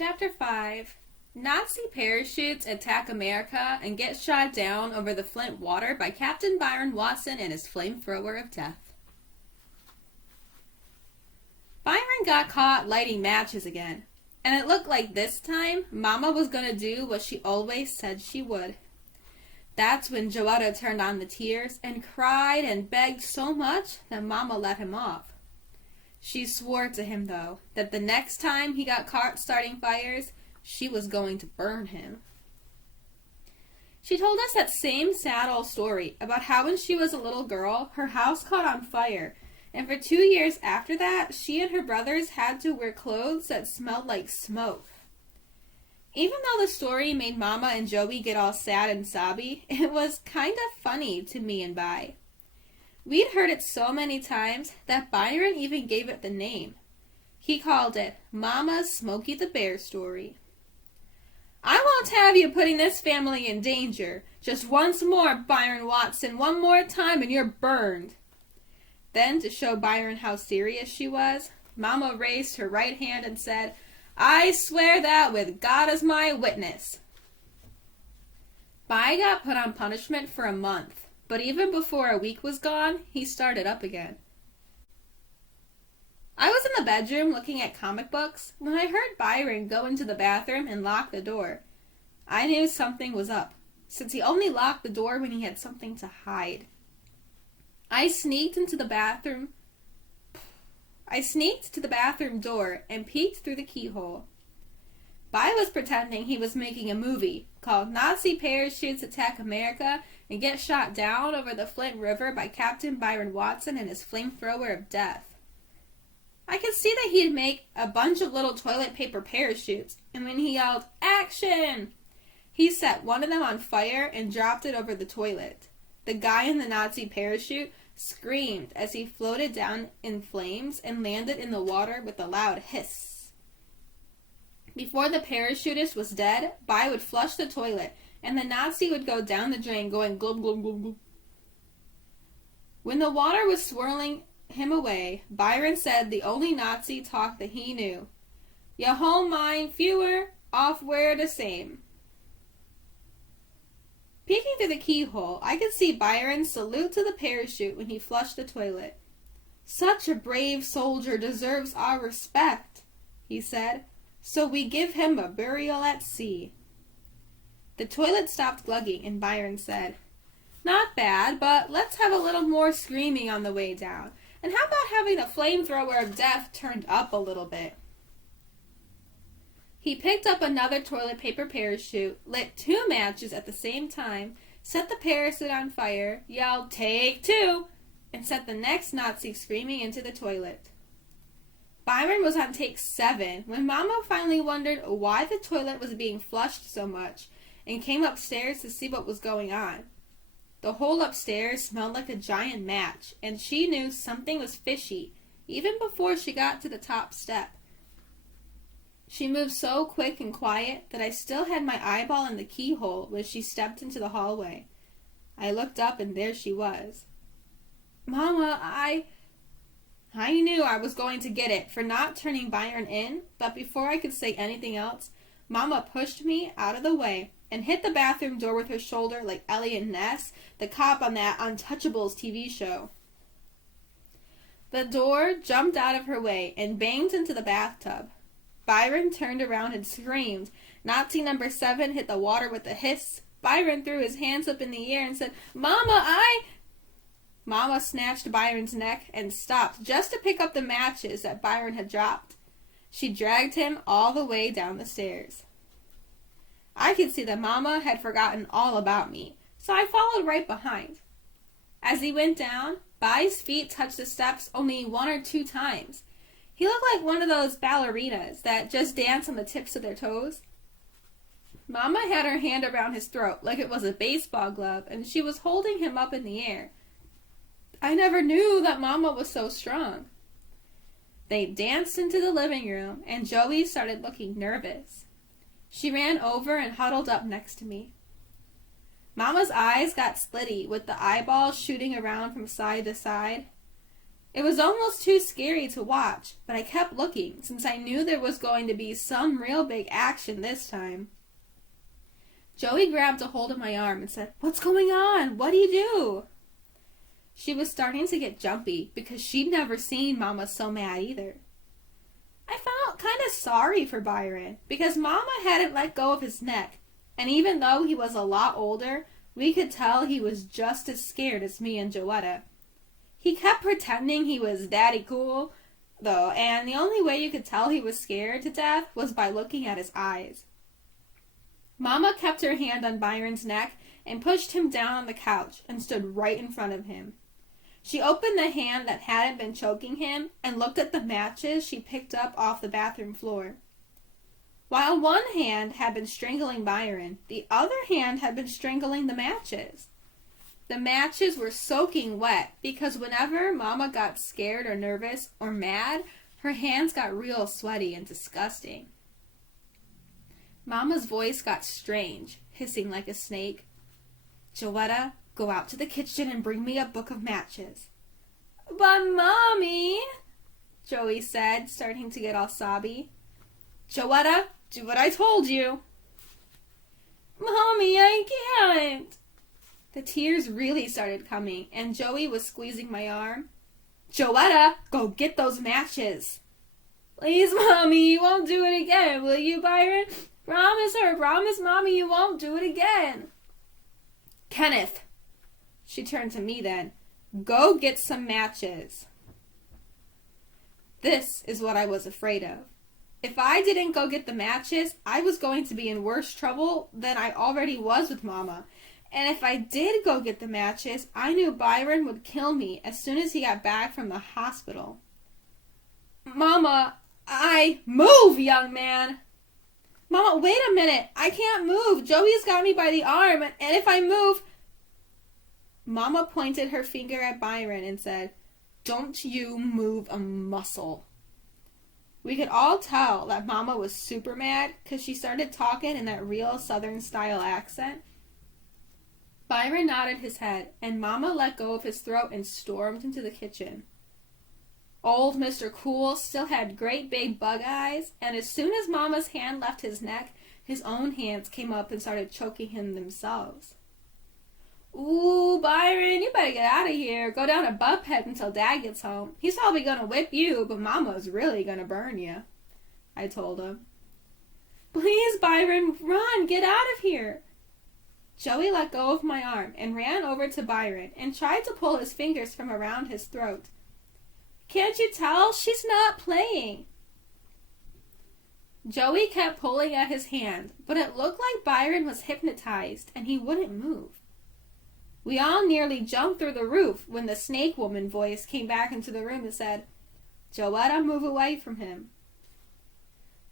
Chapter 5. Nazi parachutes attack America and get shot down over the Flint water by Captain Byron Watson and his flamethrower of death. Byron got caught lighting matches again, and it looked like this time Mama was going to do what she always said she would. That's when Joetta turned on the tears and cried and begged so much that Mama let him off. She swore to him, though, that the next time he got caught starting fires, she was going to burn him. She told us that same sad old story about how when she was a little girl, her house caught on fire, and for 2 years after that, she and her brothers had to wear clothes that smelled like smoke. Even though the story made Mama and Joey get all sad and sobby, it was kind of funny to me and Vi. We'd heard it so many times that Byron even gave it the name. He called it Mama's Smokey the Bear story. "I won't have you putting this family in danger. Just once more, Byron Watson, one more time and you're burned." Then, to show Byron how serious she was, Mama raised her right hand and said, "I swear that with God as my witness." Vi got put on punishment for a month, but even before a week was gone, he started up again. I was in the bedroom looking at comic books when I heard Byron go into the bathroom and lock the door. I knew something was up, since he only locked the door when he had something to hide. I sneaked to the bathroom door and peeked through the keyhole. Vi was pretending he was making a movie called Nazi Parachutes Attack America and Get Shot Down over the Flint River by Captain Byron Watson and his flamethrower of death. I could see that he'd make a bunch of little toilet paper parachutes, and when he yelled, "Action!" he set one of them on fire and dropped it over the toilet. The guy in the Nazi parachute screamed as he floated down in flames and landed in the water with a loud hiss. Before the parachutist was dead, Vi would flush the toilet, and the Nazi would go down the drain going glub glub glub glub. When the water was swirling him away, Byron said the only Nazi talk that he knew: "Ya home mine fewer, off where the same." Peeking through the keyhole, I could see Byron salute to the parachute when he flushed the toilet. "Such a brave soldier deserves our respect," he said, "so we give him a burial at sea." The toilet stopped glugging, and Byron said, "Not bad, but let's have a little more screaming on the way down. And how about having the flamethrower of death turned up a little bit?" He picked up another toilet paper parachute, lit 2 matches at the same time, set the parachute on fire, yelled, "Take 2!" and sent the next Nazi screaming into the toilet. Byron was on take 7 when Mama finally wondered why the toilet was being flushed so much and came upstairs to see what was going on. The hole upstairs smelled like a giant match, and she knew something was fishy even before she got to the top step. She moved so quick and quiet that I still had my eyeball in the keyhole when she stepped into the hallway. I looked up and there she was. "Mama, I knew I was going to get it for not turning Byron in, but before I could say anything else, Mama pushed me out of the way and hit the bathroom door with her shoulder like Elliot Ness, the cop on that Untouchables TV show. The door jumped out of her way and banged into the bathtub. Byron turned around and screamed. Nazi number 7 hit the water with a hiss. Byron threw his hands up in the air and said, "Mama, Mama snatched Byron's neck and stopped just to pick up the matches that Byron had dropped. She dragged him all the way down the stairs. I could see that Mama had forgotten all about me, so I followed right behind. As he went down, Vi's feet touched the steps only 1 or 2 times. He looked like one of those ballerinas that just dance on the tips of their toes. Mama had her hand around his throat like it was a baseball glove, and she was holding him up in the air. I never knew that Mama was so strong. They danced into the living room, and Joey started looking nervous. She ran over and huddled up next to me. Mama's eyes got slitty with the eyeballs shooting around from side to side. It was almost too scary to watch, but I kept looking since I knew there was going to be some real big action this time. Joey grabbed a hold of my arm and said, "What's going on? What do you do?" She was starting to get jumpy because she'd never seen Mama so mad either. I felt kind of sorry for Byron because Mama hadn't let go of his neck, and even though he was a lot older, we could tell he was just as scared as me and Joetta. He kept pretending he was daddy cool, though, and the only way you could tell he was scared to death was by looking at his eyes. Mama kept her hand on Byron's neck and pushed him down on the couch and stood right in front of him. She opened the hand that hadn't been choking him and looked at the matches she picked up off the bathroom floor. While one hand had been strangling Byron, the other hand had been strangling the matches. The matches were soaking wet because whenever Mama got scared or nervous or mad, her hands got real sweaty and disgusting. Mama's voice got strange, hissing like a snake. "Joetta, go out to the kitchen and bring me a book of matches." "But Mommy," Joey said, starting to get all sobby. "Joetta, do what I told you." "Mommy, I can't." The tears really started coming, and Joey was squeezing my arm. "Joetta, go get those matches." "Please, Mommy, you won't do it again, will you, Byron? Promise Mommy you won't do it again." "Kenneth," she turned to me then, "go get some matches." This is what I was afraid of. If I didn't go get the matches, I was going to be in worse trouble than I already was with Mama. And if I did go get the matches, I knew Byron would kill me as soon as he got back from the hospital. "Mama, Move, young man!" "Mama, wait a minute. I can't move. Joey's got me by the arm, and if I move..." Mama pointed her finger at Byron and said, "Don't you move a muscle." We could all tell that Mama was super mad because she started talking in that real Southern-style accent. Byron nodded his head, and Mama let go of his throat and stormed into the kitchen. Old Mr. Cool still had great big bug eyes, and as soon as Mama's hand left his neck, his own hands came up and started choking him themselves. "Ooh, Byron, you better get out of here. Go down to Bubhead until Dad gets home. He's probably gonna whip you, but Mama's really gonna burn you," I told him. "Please, Byron, run, get out of here." Joey let go of my arm and ran over to Byron and tried to pull his fingers from around his throat. "Can't you tell? She's not playing." Joey kept pulling at his hand, but it looked like Byron was hypnotized and he wouldn't move. We all nearly jumped through the roof when the snake woman voice came back into the room and said, "Joetta, move away from him."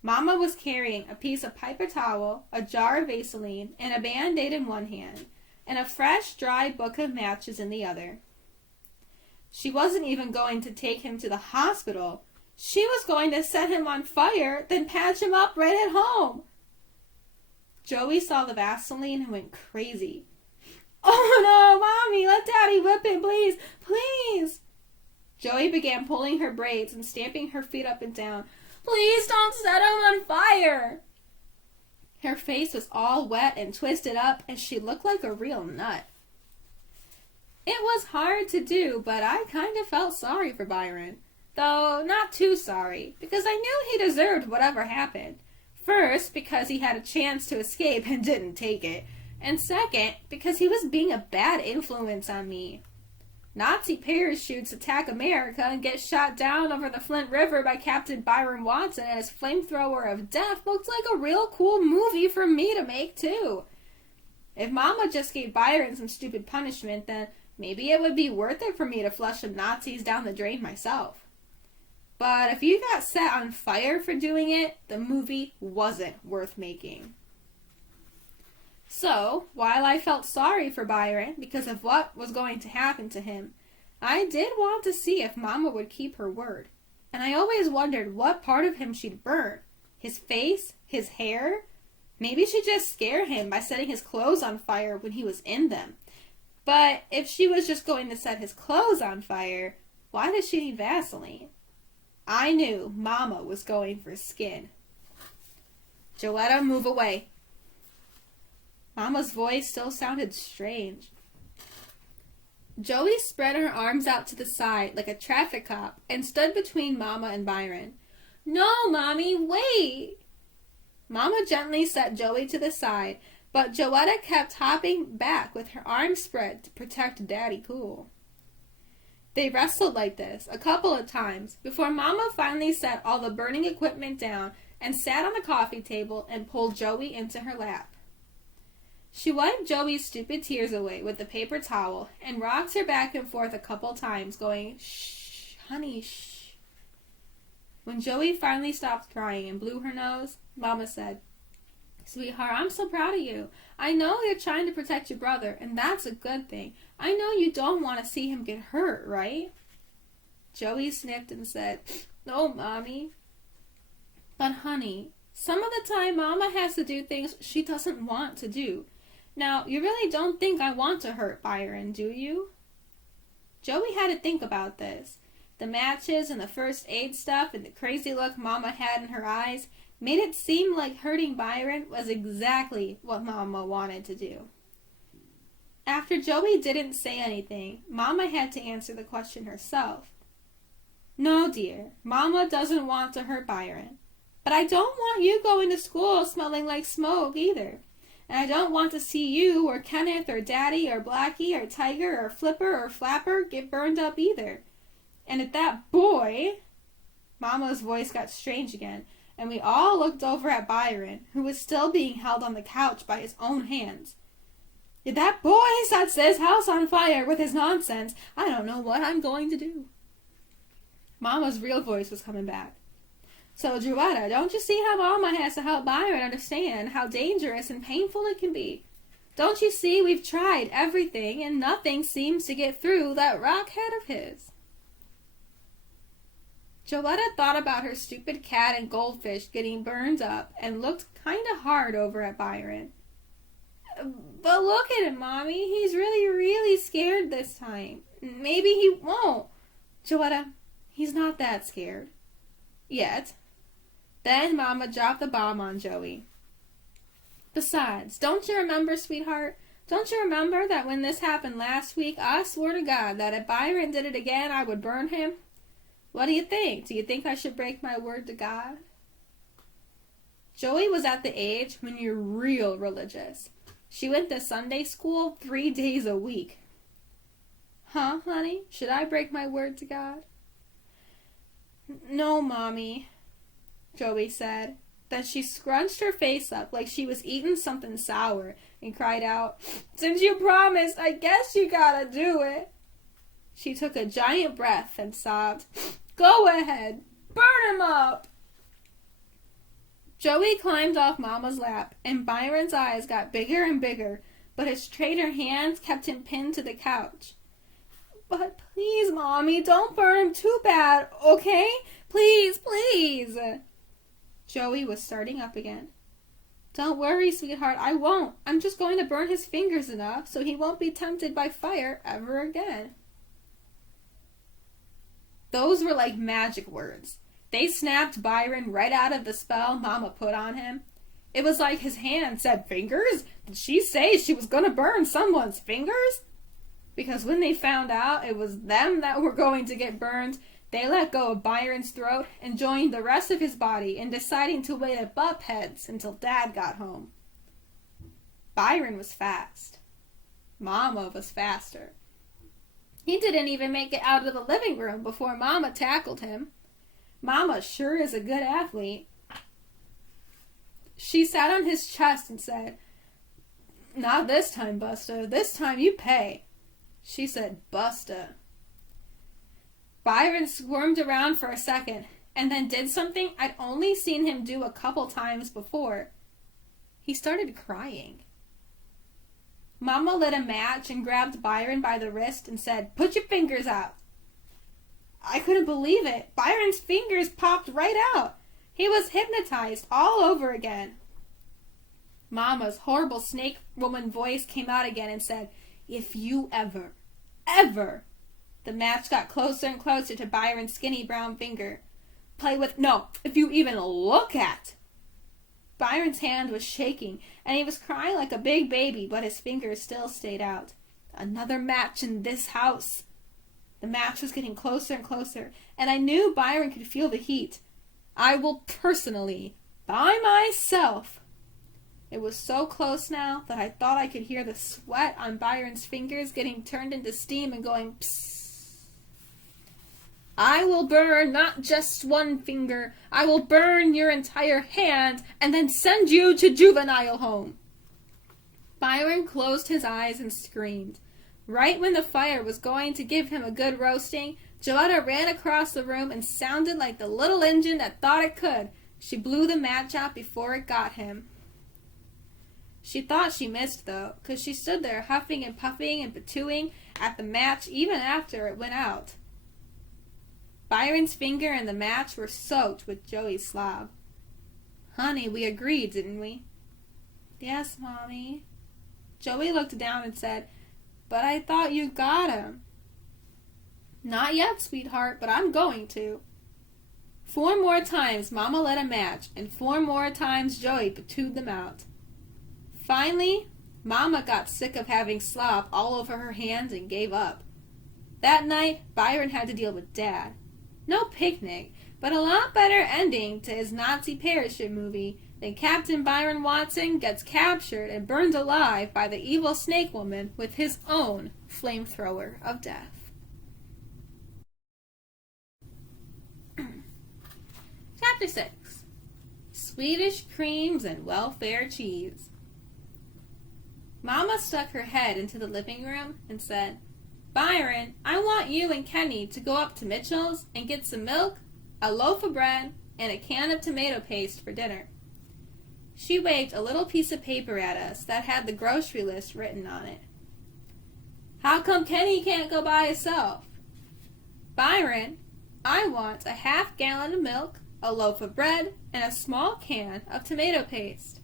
Mama was carrying a piece of paper towel, a jar of Vaseline, and a Band-Aid in one hand, and a fresh, dry book of matches in the other. She wasn't even going to take him to the hospital. She was going to set him on fire, then patch him up right at home. Joey saw the Vaseline and went crazy. "Oh no, Mommy, let Daddy whip him, please, please." Joey began pulling her braids and stamping her feet up and down. "Please don't set him on fire." Her face was all wet and twisted up, and she looked like a real nut. It was hard to do, but I kind of felt sorry for Byron. Though not too sorry, because I knew he deserved whatever happened. First, because he had a chance to escape and didn't take it. And second, because he was being a bad influence on me. Nazi parachutes attack America and get shot down over the Flint River by Captain Byron Watson and his flamethrower of death looked like a real cool movie for me to make too. If Mama just gave Byron some stupid punishment, then maybe it would be worth it for me to flush some Nazis down the drain myself. But if you got set on fire for doing it, the movie wasn't worth making. So, while I felt sorry for Byron because of what was going to happen to him, I did want to see if Mama would keep her word. And I always wondered what part of him she'd burn. His face? His hair? Maybe she'd just scare him by setting his clothes on fire when he was in them. But if she was just going to set his clothes on fire, Why does she need Vaseline? I knew Mama was going for skin. Joetta, move away. Mama's voice still sounded strange. Joey spread her arms out to the side like a traffic cop and stood between Mama and Byron. No, Mommy, wait! Mama gently set Joey to the side, but Joetta kept hopping back with her arms spread to protect Daddy Cool. They wrestled like this a couple of times before Mama finally set all the burning equipment down and sat on the coffee table and pulled Joey into her lap. She wiped Joey's stupid tears away with the paper towel and rocked her back and forth a couple times, going, "Shh, honey, shh." When Joey finally stopped crying and blew her nose, Mama said, "Sweetheart, I'm so proud of you. I know you're trying to protect your brother, and that's a good thing. I know you don't want to see him get hurt, right?" Joey sniffed and said, "No, Mommy." "But honey, some of the time Mama has to do things she doesn't want to do. Now, you really don't think I want to hurt Byron, do you?" Joey had to think about this. The matches and the first aid stuff and the crazy look Mama had in her eyes made it seem like hurting Byron was exactly what Mama wanted to do. After Joey didn't say anything, Mama had to answer the question herself. "No, dear, Mama doesn't want to hurt Byron. But I don't want you going to school smelling like smoke either. And I don't want to see you or Kenneth or Daddy or Blackie or Tiger or Flipper or Flapper get burned up either. And if that boy..." Mama's voice got strange again, and we all looked over at Byron, who was still being held on the couch by his own hands. "If that boy sets this house on fire with his nonsense, I don't know what I'm going to do." Mama's real voice was coming back. "So, Joetta, don't you see how Mama has to help Byron understand how dangerous and painful it can be? Don't you see we've tried everything and nothing seems to get through that rock head of his?" Joetta thought about her stupid cat and goldfish getting burned up and looked kind of hard over at Byron. "But look at him, Mommy. He's really scared this time. Maybe he won't." "Joetta, he's not that scared. Yet." Then Mama dropped the bomb on Joey. "Besides, don't you remember, sweetheart? Don't you remember that when this happened last week, I swore to God that if Byron did it again, I would burn him? What do you think? Do you think I should break my word to God?" Joey was at the age when you're real religious. She went to Sunday school 3 days a week. "Huh, honey? Should I break my word to God?" "No, Mommy," Joey said. Then she scrunched her face up like she was eating something sour and cried out, "Since you promised, I guess you gotta do it." She took a giant breath and sobbed, "Go ahead, burn him up." Joey climbed off Mama's lap, and Byron's eyes got bigger and bigger, but his traitor hands kept him pinned to the couch. "But please, Mommy, don't burn him too bad, okay? Please, please." Joey was starting up again. "Don't worry, sweetheart, I won't. I'm just going to burn his fingers enough so he won't be tempted by fire ever again." Those were like magic words. They snapped Byron right out of the spell Mama put on him. It was like his hand said, "Fingers? Did she say she was going to burn someone's fingers?" Because when they found out it was them that were going to get burned, they let go of Byron's throat and joined the rest of his body in deciding to wait at butt heads until Dad got home. Byron was fast. Mama was faster. He didn't even make it out of the living room before Mama tackled him. Mama sure is a good athlete. She sat on his chest and said, "Not this time, Busta. This time you pay." She said, "Busta." Byron squirmed around for a second and then did something I'd only seen him do a couple times before. He started crying. Mama lit a match and grabbed Byron by the wrist and said, "Put your fingers out." I couldn't believe it. Byron's fingers popped right out. He was hypnotized all over again. Mama's horrible snake woman voice came out again and said, "If you ever The match got closer and closer to Byron's skinny brown finger. Play with, no, if you even look at. Byron's hand was shaking, and he was crying like a big baby, but his fingers still stayed out. Another match in this house. The match was getting closer and closer, and I knew Byron could feel the heat. I will personally, by myself. It was so close now that I thought I could hear the sweat on Byron's fingers getting turned into steam and going psst. I will burn not just one finger. I will burn your entire hand and then send you to juvenile home. Byron closed his eyes and screamed. Right when the fire was going to give him a good roasting, Joetta ran across the room and sounded like the little engine that thought it could. She blew the match out before it got him. She thought she missed, though, 'cause she stood there huffing and puffing and patooing at the match even after it went out. Byron's finger and the match were soaked with Joey's slob. Honey, we agreed, didn't we? Yes, Mommy. Joey looked down and said, But I thought you got him. Not yet, sweetheart, but I'm going to. 4 more times Mama lit a match, and 4 more times Joey patooed them out. Finally, Mama got sick of having slop all over her hands and gave up. That night, Byron had to deal with Dad. No picnic, but a lot better ending to his Nazi parachute movie than Captain Byron Watson gets captured and burned alive by the evil snake woman with his own flamethrower of death. Chapter 6. Swedish Creams and Welfare Cheese. Mama stuck her head into the living room and said, Byron, I want you and Kenny to go up to Mitchell's and get some milk, a loaf of bread, and a can of tomato paste for dinner. She waved a little piece of paper at us that had the grocery list written on it. How come Kenny can't go by himself? Byron, I want a half-gallon of milk, a loaf of bread, and a small can of tomato paste.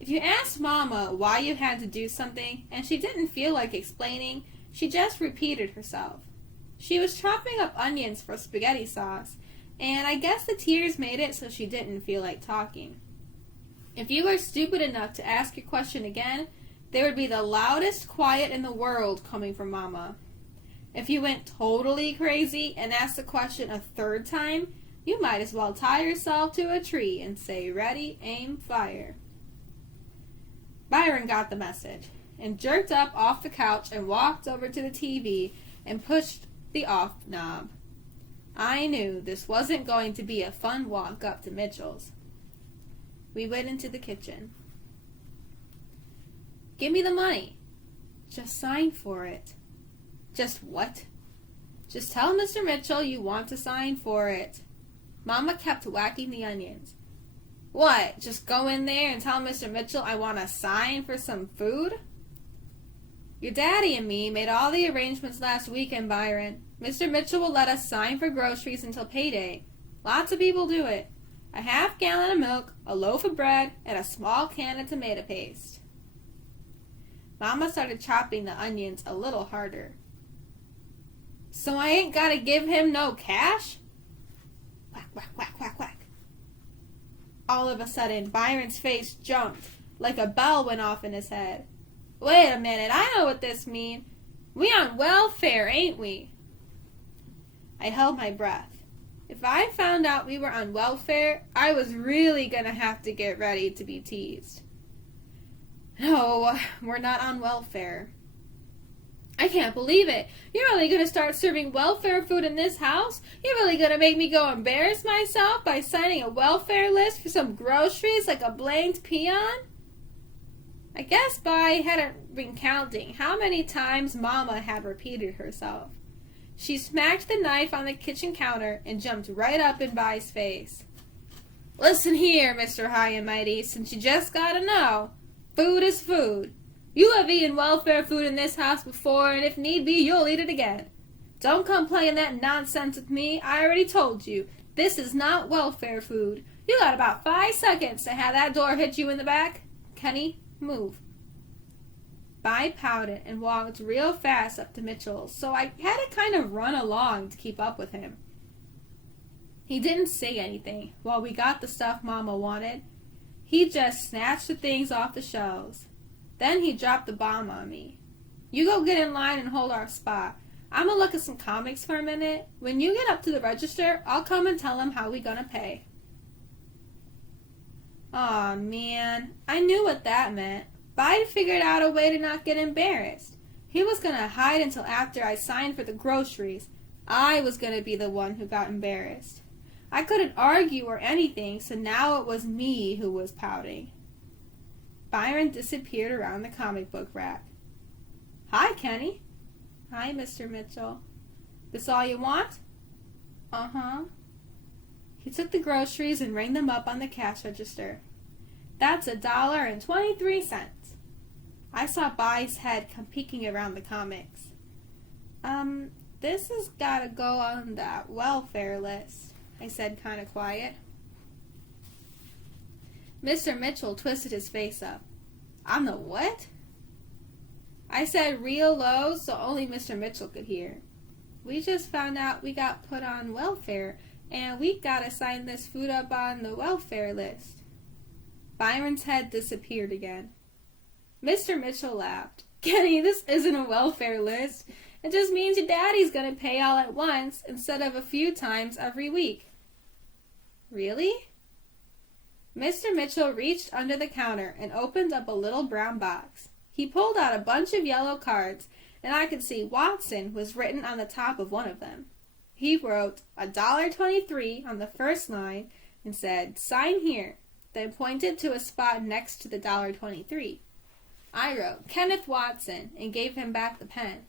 If you asked Mama why you had to do something and she didn't feel like explaining, she just repeated herself. She was chopping up onions for spaghetti sauce, and I guess the tears made it so she didn't feel like talking. If you were stupid enough to ask your question again, there would be the loudest quiet in the world coming from Mama. If you went totally crazy and asked the question a 3rd time, you might as well tie yourself to a tree and say, ready, aim, fire. Byron got the message and jerked up off the couch and walked over to the TV and pushed the off knob. I knew this wasn't going to be a fun walk up to Mitchell's. We went into the kitchen. Give me the money. Just sign for it. Just what? Just tell Mr. Mitchell you want to sign for it. Mama kept whacking the onions. What, just go in there and tell Mr. Mitchell I want to sign for some food? Your daddy and me made all the arrangements last weekend, Byron. Mr. Mitchell will let us sign for groceries until payday. Lots of people do it. A half-gallon of milk, a loaf of bread, and a small can of tomato paste. Mama started chopping the onions a little harder. So I ain't got to give him no cash? Whack, whack, whack, whack, whack. All of a sudden, Byron's face jumped, like a bell went off in his head. Wait a minute, I know what this means. We on welfare, ain't we? I held my breath. If I found out we were on welfare, I was really gonna have to get ready to be teased. No, we're not on welfare. I can't believe it. You're really going to start serving welfare food in this house? You're really going to make me go embarrass myself by signing a welfare list for some groceries like a blanked peon? I guess Bai hadn't been counting how many times Mama had repeated herself. She smacked the knife on the kitchen counter and jumped right up in Bai's face. Listen here, Mr. High and Mighty, since you just gotta know, food is food. You have eaten welfare food in this house before, and if need be, you'll eat it again. Don't come playing that nonsense with me. I already told you. This is not welfare food. You got about 5 seconds to have that door hit you in the back. Kenny, move. Vi pouted and walked real fast up to Mitchell's, so I had to kind of run along to keep up with him. He didn't say anything while we got the stuff Mama wanted. He just snatched the things off the shelves. Then he dropped the bomb on me. You go get in line and hold our spot. I'm gonna look at some comics for a minute. When you get up to the register, I'll come and tell him how we gonna pay. Aw, man. I knew what that meant. Vi figured out a way to not get embarrassed. He was gonna hide until after I signed for the groceries. I was gonna be the one who got embarrassed. I couldn't argue or anything, so now it was me who was pouting. Byron disappeared around the comic book rack. Hi, Kenny. Hi, Mr. Mitchell. This all you want? Uh-huh. He took the groceries and rang them up on the cash register. That's $1.23. I saw Vi's head come peeking around the comics. This has gotta go on that welfare list, I said kind of quiet. Mr. Mitchell twisted his face up. On the what? I said real low so only Mr. Mitchell could hear. We just found out we got put on welfare, and we gotta sign this food up on the welfare list. Byron's head disappeared again. Mr. Mitchell laughed. Kenny, this isn't a welfare list. It just means your daddy's gonna pay all at once instead of a few times every week. Really? Mr. Mitchell reached under the counter and opened up a little brown box. He pulled out a bunch of yellow cards, and I could see Watson was written on the top of one of them. He wrote $1.23 on the first line and said, "Sign here," then pointed to a spot next to the $1.23. I wrote, "Kenneth Watson," and gave him back the pen.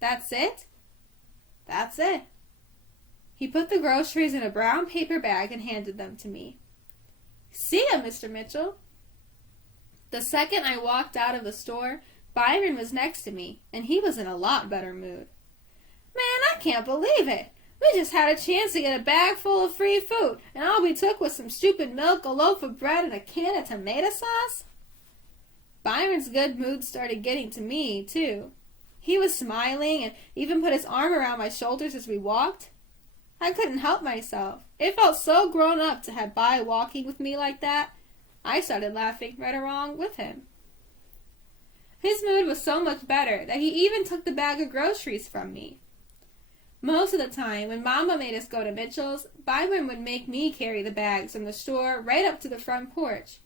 That's it? That's it. He put the groceries in a brown paper bag and handed them to me. See ya, Mr. Mitchell. The second I walked out of the store, Byron was next to me, and he was in a lot better mood. Man, I can't believe it. We just had a chance to get a bag full of free food, and all we took was some stupid milk, a loaf of bread, and a can of tomato sauce? Byron's good mood started getting to me, too. He was smiling and even put his arm around my shoulders as we walked. I couldn't help myself. It felt so grown up to have Vi walking with me like that. I started laughing right along with him. His mood was so much better that he even took the bag of groceries from me. Most of the time, when Mama made us go to Mitchell's, Byron would make me carry the bags from the store right up to the front porch.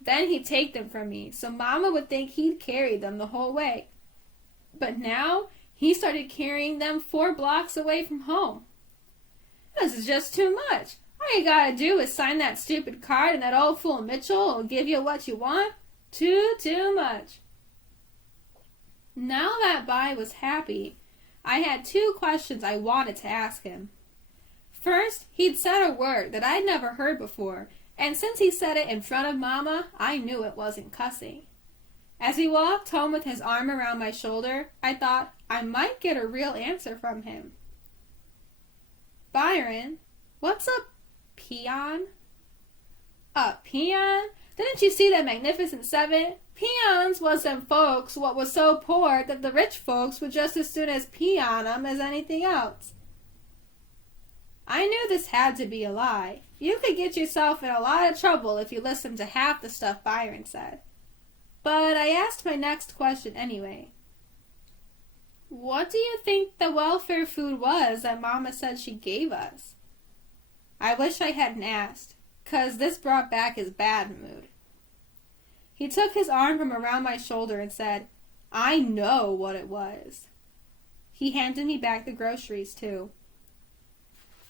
Then he'd take them from me, so Mama would think he'd carried them the whole way. But now, he started carrying them 4 blocks away from home. This is just too much. All you gotta do is sign that stupid card and that old fool Mitchell will give you what you want. Too much. Now that Vi was happy, I had 2 questions I wanted to ask him. First, he'd said a word that I'd never heard before, and since he said it in front of Mama, I knew it wasn't cussing. As he walked home with his arm around my shoulder, I thought I might get a real answer from him. Byron, what's a peon? A peon? Didn't you see that Magnificent Seven? Peons was them folks what was so poor that the rich folks would just as soon as pee on 'em as anything else. I knew this had to be a lie. You could get yourself in a lot of trouble if you listened to half the stuff Byron said. But I asked my next question anyway. What do you think the welfare food was that Mama said she gave us? I wish I hadn't asked, 'cause this brought back his bad mood. He took his arm from around my shoulder and said, I know what it was. He handed me back the groceries, too.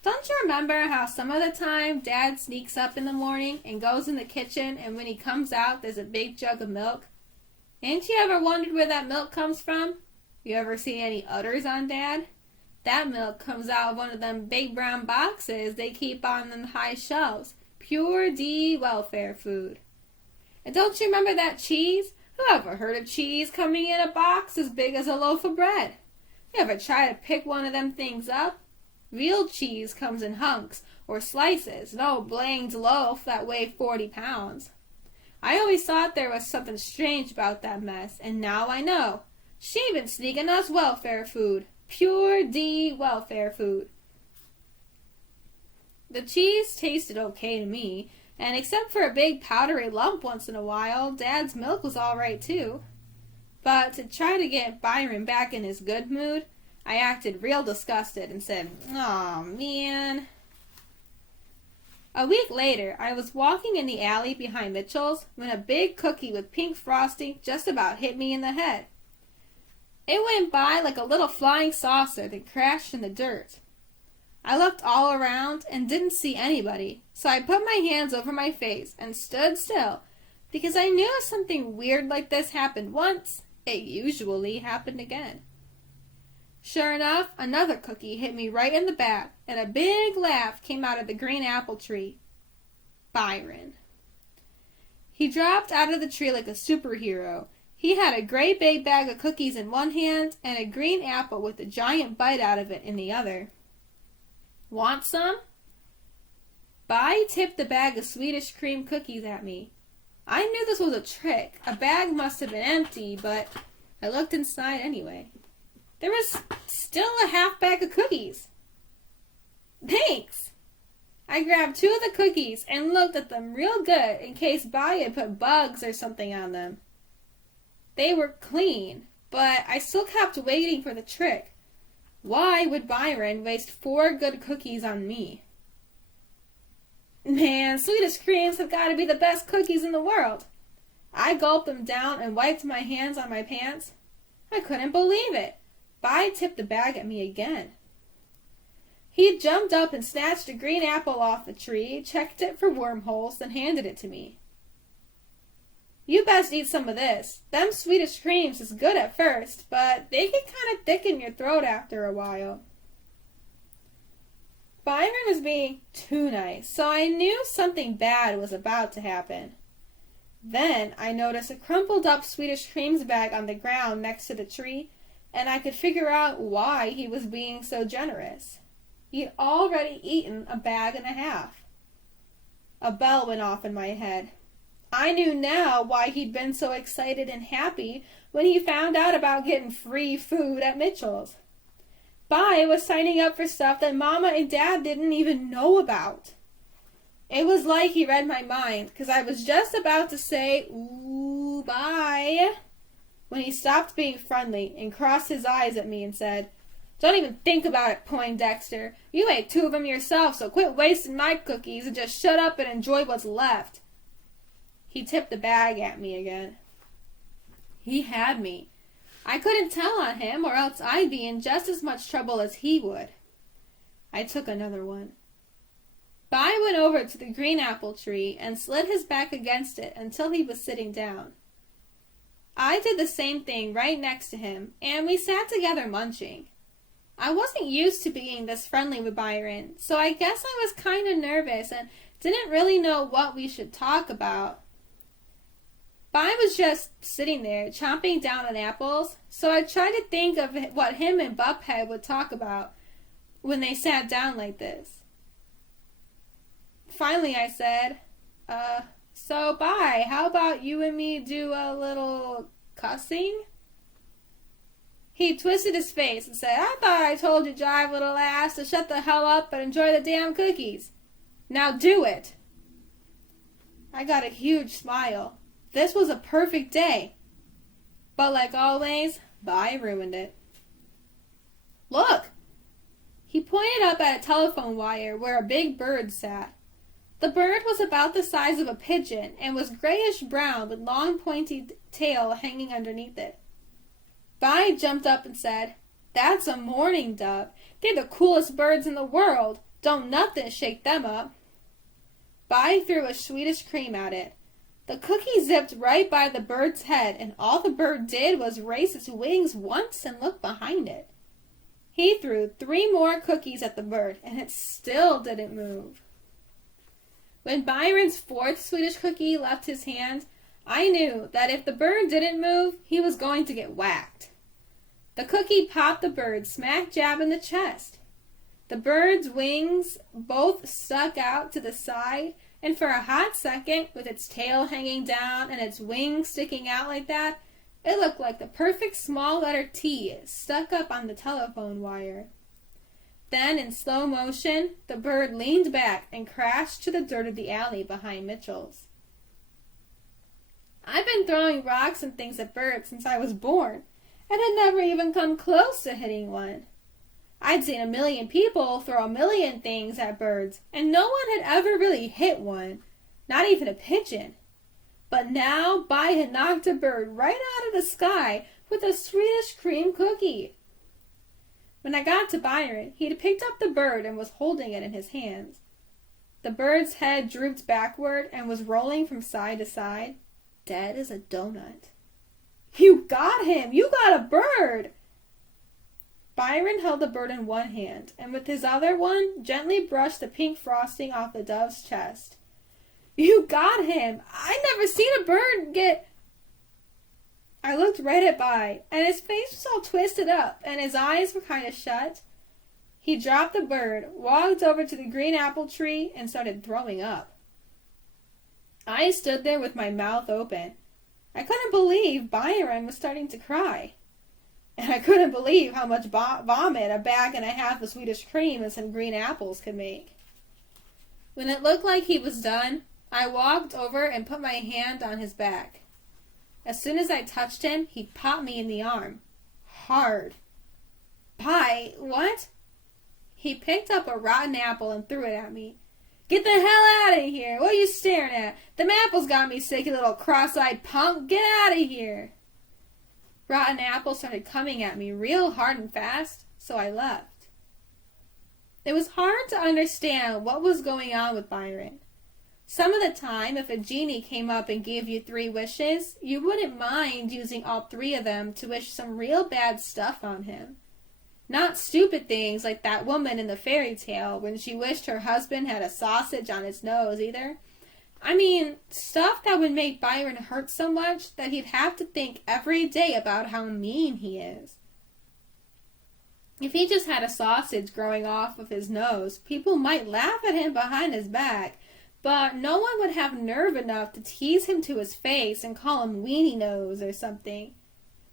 Don't you remember how some of the time Dad sneaks up in the morning and goes in the kitchen, and when he comes out there's a big jug of milk? Ain't you ever wondered where that milk comes from? You ever see any udders on Dad? That milk comes out of one of them big brown boxes they keep on them high shelves. Pure D welfare food. And don't you remember that cheese? Who ever heard of cheese coming in a box as big as a loaf of bread? You ever try to pick one of them things up? Real cheese comes in hunks or slices, no blanged loaf that weigh 40 pounds. I always thought there was something strange about that mess, and now I know. She been sneaking us welfare food. Pure D welfare food. The cheese tasted okay to me, and except for a big powdery lump once in a while, Dad's milk was all right too. But to try to get Byron back in his good mood, I acted real disgusted and said, "Aw, man." A week later, I was walking in the alley behind Mitchell's when a big cookie with pink frosting just about hit me in the head. It went by like a little flying saucer that crashed in the dirt. I looked all around and didn't see anybody, so I put my hands over my face and stood still because I knew if something weird like this happened once, it usually happened again. Sure enough, another cookie hit me right in the back, and a big laugh came out of the green apple tree. Byron. He dropped out of the tree like a superhero. He had a great big bag of cookies in one hand and a green apple with a giant bite out of it in the other. "Want some?" Bai tipped the bag of Swedish cream cookies at me. I knew this was a trick. A bag must have been empty, but I looked inside anyway. There was still a half bag of cookies. "Thanks." I grabbed 2 of the cookies and looked at them real good in case Bai had put bugs or something on them. They were clean, but I still kept waiting for the trick. Why would Byron waste 4 good cookies on me? Man, Swedish creams have got to be the best cookies in the world. I gulped them down and wiped my hands on my pants. I couldn't believe it. Bai tipped the bag at me again. He jumped up and snatched a green apple off the tree, checked it for wormholes, then handed it to me. "You best eat some of this. Them Swedish creams is good at first, but they get kind of thick in your throat after a while." Byron was being too nice, so I knew something bad was about to happen. Then I noticed a crumpled up Swedish creams bag on the ground next to the tree, and I could figure out why he was being so generous. He'd already eaten a bag and a half. A bell went off in my head. I knew now why he'd been so excited and happy when he found out about getting free food at Mitchell's. Bai was signing up for stuff that Mama and Dad didn't even know about. It was like he read my mind, because I was just about to say, "Ooh, bye," when he stopped being friendly and crossed his eyes at me and said, "Don't even think about it, Poindexter. You ate 2 of them yourself, so quit wasting my cookies and just shut up and enjoy what's left." He tipped the bag at me again. He had me. I couldn't tell on him, or else I'd be in just as much trouble as he would. I took another one. Bai went over to the green apple tree and slid his back against it until he was sitting down. I did the same thing right next to him, and we sat together munching. I wasn't used to being this friendly with Byron, so I guess I was kind of nervous and didn't really know what we should talk about. Bai was just sitting there, chomping down on apples, so I tried to think of what him and Buphead would talk about when they sat down like this. Finally I said, "So Bai, how about you and me do a little cussing?" He twisted his face and said, "I thought I told you, jive little ass, to shut the hell up and enjoy the damn cookies. Now do it." I got a huge smile. This was a perfect day. But like always, Bai ruined it. "Look!" He pointed up at a telephone wire where a big bird sat. The bird was about the size of a pigeon and was grayish-brown with long pointy tail hanging underneath it. Bai jumped up and said, "That's a mourning dove. They're the coolest birds in the world. Don't nothing shake them up." Bai threw a Swedish cream at it. The cookie zipped right by the bird's head, and all the bird did was raise its wings once and look behind it. He threw 3 more cookies at the bird, and it still didn't move. When Byron's 4th Swedish cookie left his hand, I knew that if the bird didn't move, he was going to get whacked. The cookie popped the bird smack jab in the chest. The bird's wings both stuck out to the side, and for a hot second, with its tail hanging down and its wings sticking out like that, it looked like the perfect small letter T stuck up on the telephone wire. Then, in slow motion, the bird leaned back and crashed to the dirt of the alley behind Mitchell's. I've been throwing rocks and things at birds since I was born, and had never even come close to hitting one. I'd seen a million people throw a million things at birds, and no one had ever really hit one, not even a pigeon. But now Bai had knocked a bird right out of the sky with a Swedish cream cookie. When I got to Byron, he had picked up the bird and was holding it in his hands. The bird's head drooped backward and was rolling from side to side, dead as a donut. "You got him! You got a bird!" Byron held the bird in one hand, and with his other one, gently brushed the pink frosting off the dove's chest. "You got him! I never seen a bird get..." I looked right at Bai, and his face was all twisted up, and his eyes were kind of shut. He dropped the bird, walked over to the green apple tree, and started throwing up. I stood there with my mouth open. I couldn't believe Byron was starting to cry. And I couldn't believe how much vomit a bag and a half of Swedish cream and some green apples could make. When it looked like he was done, I walked over and put my hand on his back. As soon as I touched him, he popped me in the arm. Hard. "Bai, what?" He picked up a rotten apple and threw it at me. "Get the hell out of here! What are you staring at? Them apples got me sick, you little cross-eyed punk! Get out of here!" Rotten apples started coming at me real hard and fast, so I left. It was hard to understand what was going on with Byron. Some of the time, if a genie came up and gave you 3 wishes, you wouldn't mind using all 3 of them to wish some real bad stuff on him. Not stupid things like that woman in the fairy tale when she wished her husband had a sausage on his nose either. I mean, stuff that would make Byron hurt so much that he'd have to think every day about how mean he is. If he just had a sausage growing off of his nose, people might laugh at him behind his back, but no one would have nerve enough to tease him to his face and call him Weenie Nose or something.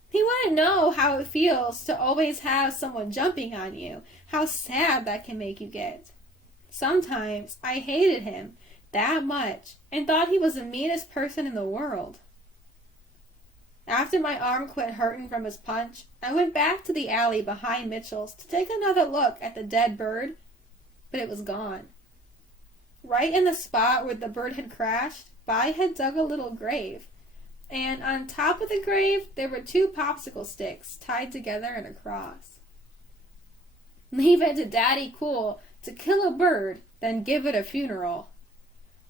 He wouldn't know how it feels to always have someone jumping on you, how sad that can make you get. Sometimes I hated him that much and thought he was the meanest person in the world. After my arm quit hurting from his punch, I went back to the alley behind Mitchell's to take another look at the dead bird, but it was gone. Right in the spot where the bird had crashed, Bai had dug a little grave, and on top of the grave there were 2 popsicle sticks tied together in a cross. "Leave it to Daddy Cool to kill a bird, then give it a funeral.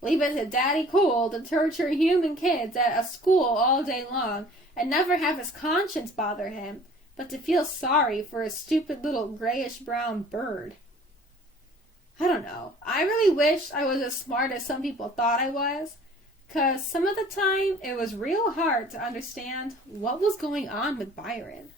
Leave it to Daddy Cool to torture human kids at a school all day long and never have his conscience bother him, but to feel sorry for a stupid little grayish-brown bird." I don't know. I really wish I was as smart as some people thought I was, because some of the time it was real hard to understand what was going on with Byron.